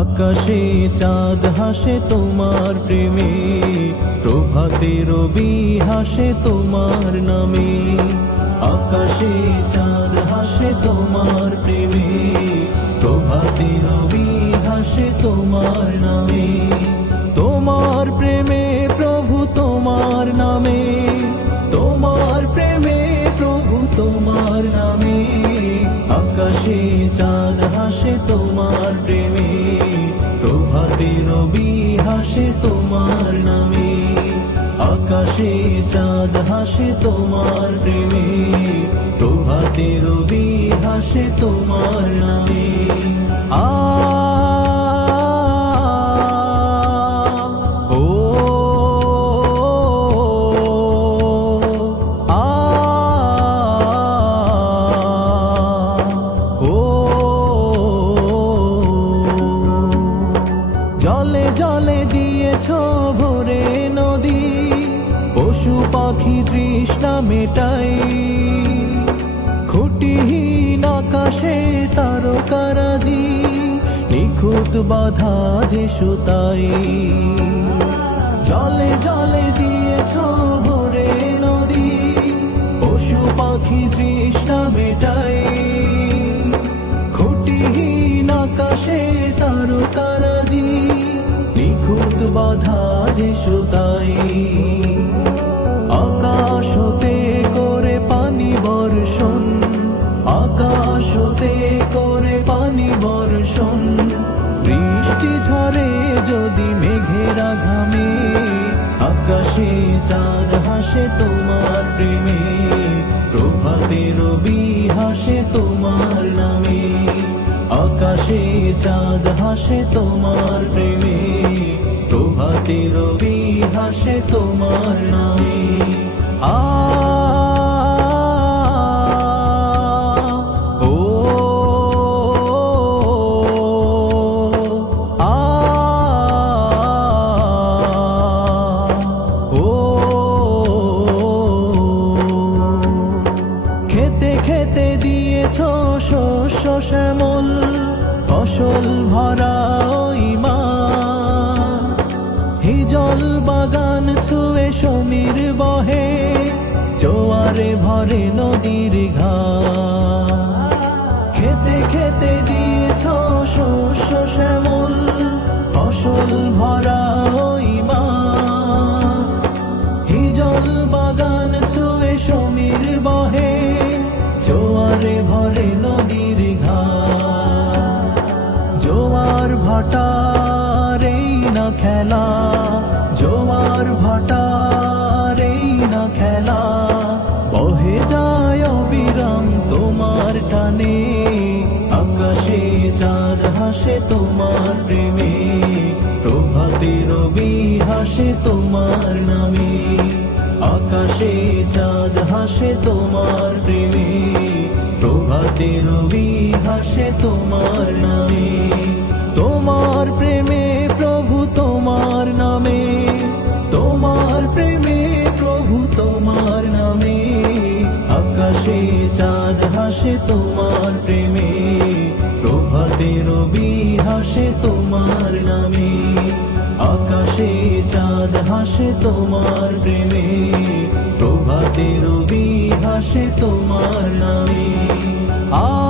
আকাশে চাঁদ হাসে তোমার প্রেমে, প্রভাতে রবি হাসে তোমার নামে। আকাশে চাঁদ হাসে তোমার প্রেমে, প্রভাতে রবি হাসে তোমার নামে। তোমার প্রেমে প্রভু তোমার নামে, তোমার প্রেমে প্রভু তোমার নামে। আকাশে চাঁদ হাসে তোমার প্রেমে রবি হাসে তোমার নামে। আকাশে চাঁদ হাসে তোমার প্রেমে। প্রভাতে রবি হাসে তোমার নামে। আ পাখি তৃষ্ণা মেটাই। খুঁটিহীন আকাশে তারকারাজি, নিখুঁত বাধা যে সুতাই। জলে জলে দিয়েছ ভোরে নদী, পশু পাখি তৃষ্ণা মেটাই। খুঁটিহীন আকাশে তারকারাজি, নিখুঁত বাধা যে সুতাই। বর্ষণ বৃষ্টি ঝরে যদি মেঘেরা ঘামে আকাশে চাঁদ হাসে তোমার প্রেমে, প্রভাতে রবি হাসে তোমার নামে, আকাশে চাঁদ হাসে তোমার প্রেমে, প্রভাতে রবি হাসে তোমার নামে। আ খেতে খেতে দিয়েছ শস্য শ্যামল, ফসল ভরা ইমা হিজল বাগান ছুঁয়ে সমীর বহে, জোয়ারে ভরে নদীর ঘা। ভরে নদীর জোয়ার ভাটার এই না খেলা। জোয়ার ভাটার না খেলা। বহে যায় অবিরাম তোমার টানে। আকাশে চাঁদ হাসে তোমার প্রেমে। প্রভাতে রবি হাসে তোমার নামে। আকাশে চাঁদ হাসে তোমার প্রেমে। প্রভাতে রবি হাসে তোমার নামে, তোমার প্রেমে প্রভু তোমার নামে, তোমার প্রেমে প্রভু তোমার নামে, আকাশে চাঁদ হাসে তোমার প্রেমে প্রভাতে রবি হাসে তোমার নামে, আকাশে চাঁদ হাসে তোমার প্রেমে প্রভাতে রবি হাসে তোমার নামে। আ